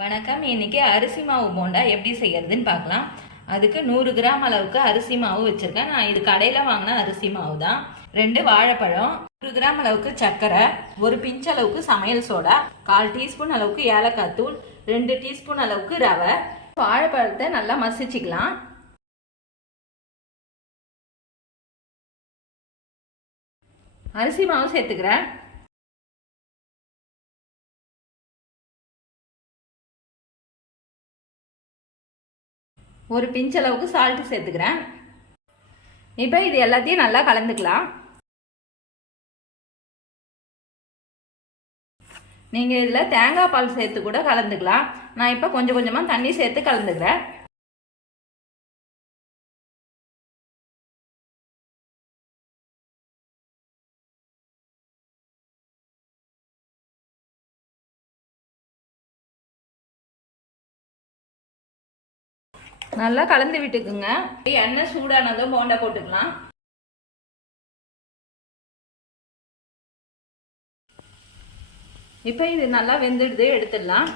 வணக்கம். இன்னைக்கு அரிசி மாவு போண்டா எப்படி செய்யறதுன்னு பார்க்கலாம். அதுக்கு 100 கிராம் அளவுக்கு அரிசி மாவு வச்சிருக்கேன். நான் இது கடையில் வாங்கின அரிசி மாவு தான். 2 வாழைப்பழம், 100 கிராம் அளவுக்கு சர்க்கரை, ஒரு பிஞ்ச் அளவுக்கு சமையல் சோடா, 1/4 டீஸ்பூன் அளவுக்கு ஏலக்காய் தூள், 2 டீஸ்பூன் அளவுக்கு ரவை. வாழைப்பழத்தை நல்லா மசிச்சுக்கலாம். அரிசி மாவு சேர்த்துக்கிறேன். ஒரு பிஞ்ச் அளவுக்கு சால்ட் சேர்த்துக்கிறேன். இப்போ இது எல்லாத்தையும் நல்லா கலந்துக்கலாம். நீங்கள் இதில் தேங்காய் பால் சேர்த்து கூட கலந்துக்கலாம். நான் இப்போ கொஞ்சம் கொஞ்சமாக தண்ணி சேர்த்து கலந்துக்கிறேன். நல்லா கலந்து விட்டுக்குங்க. எண்ணெய் சூடானதும் போண்டா போட்டுக்கலாம். இப்போ இது நல்லா வெந்துடுது, எடுத்துடலாம்.